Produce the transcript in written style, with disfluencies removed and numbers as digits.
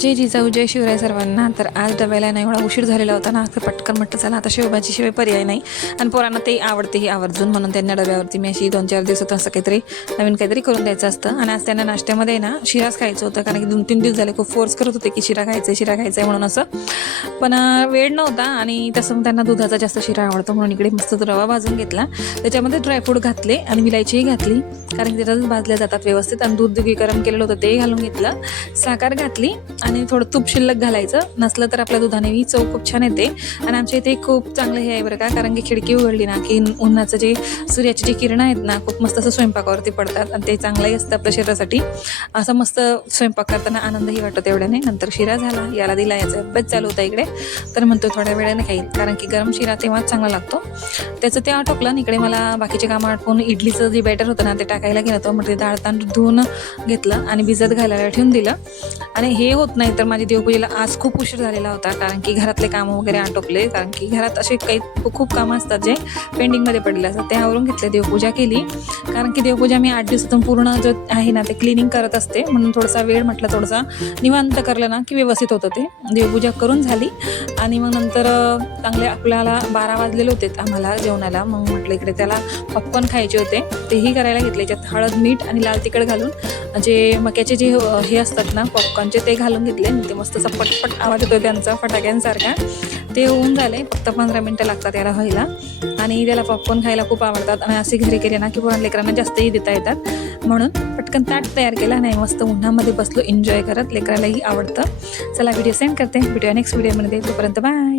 जय जिजाऊ जय शिवराय सर्वांना. तर आज डब्याला नाही एवढा उशीर झालेला होता ना, तर पटकन म्हटलं चला आता शेवभाजी शिवाय पर्याय नाही. आणि पोरांना ते आवडते ही आवर्जून, म्हणून त्यांना डब्यावरती मी अशी 2-4 दिवसात असं काहीतरी नवीन काहीतरी करून द्यायचं असतं. आणि आज त्यांना नाश्त्यामध्ये ना शिराच खायचं होतं, कारण की 2-3 दिवस झाले खूप फोर्स करत होते की शिरा खायचा आहे म्हणून असं. पण वेळ नव्हता आणि तसं त्यांना दुधाचा जास्त शिरा आवडतो, म्हणून इकडे मस्त रवा भाजून घेतला, त्याच्यामध्ये ड्रायफ्रूट घातले आणि विलायचीही घातली, कारण की त्याच्यातच भाजल्या जातात व्यवस्थित. आणि दूध गरम केलेलं होतं ते घालून घेतलं, साखर घातली आणि थोडं तूप शिल्लक घालायचं, नसलं तर आपल्या दुधाने चव खूप छान येते. आणि आमच्या इथे खूप चांगलं हे आहे बरं का, कारण की खिडकी उघडली ना की उन्हाचं जे सूर्याची जी किरणं आहेत ना खूप मस्त असं स्वयंपाकावरती पडतात आणि ते चांगलंही असतं आपल्या शरीरासाठी. असं मस्त स्वयंपाक करताना आनंदही वाटतो एवढ्याने. नंतर शिरा झाला, याला दिला, याचा अभ्यास चालू होता इकडे, तर म्हणतो थोड्या वेळाने खाईल, कारण की गरम शिरा तेव्हाच चांगला लागतो. त्याचं ते आटोपलं आणि इकडे मला बाकीचे कामं आटपून इडलीचं जे बॅटर होतं ना ते टाकायला गेलं होतं. म्हणजे डाळ तांदूळ धुवून घेतलं आणि भिजत घालायला ठेवून दिलं. आणि हे होत नाही तर माझी देवपूजेला आज खूप उशीर झालेला होता, कारण की घरातले कामं वगैरे आटोपले, कारण की घरात असे काही खूप कामं असतात जे पेंडिंगमध्ये पडलेले असतात, ते आवरून घेतले, देवपूजा केली. कारण की देवपूजा मी 8 दिवसातून पूर्ण जो आहे ना ते क्लिनिंग करत असते, म्हणून थोडासा वेळ म्हटलं थोडासा निवांत करलं ना की व्यवस्थित होतं. ते देवपूजा करून झाली आणि मग नंतर चांगले आपल्याला 12 वाजलेले होते आम्हाला जेवणाला. मग म्हटलं इकडे त्याला पॉपकॉर्न खायचे होते, तेही करायला घेतले. याच्यात हळद मीठ आणि लाल तिखट घालून जे मक्याचे जे हे असतात ना पॉपकॉर्नचे ते घालून घेतले. ते मस्त असा पटपट आवाज येतो त्यांचा फटाक्यांसारखा. ते होऊन झाले, फक्त 15 मिनटं लागतात याला व्हायला. आणि त्याला पॉपकॉर्न खायला खूप आवडतात आणि असे घरी केले ना की पोरांना लेकरांना जास्तही देता येतात, म्हणून पटकन ताट तयार केला. नाही मस्त उन्हामध्ये बसलो एन्जॉय करत, लेकरालाही आवडतं. चला व्हिडिओ सेंड करते, भेटूया नेक्स्ट व्हिडिओमध्ये, तोपर्यंत बाय.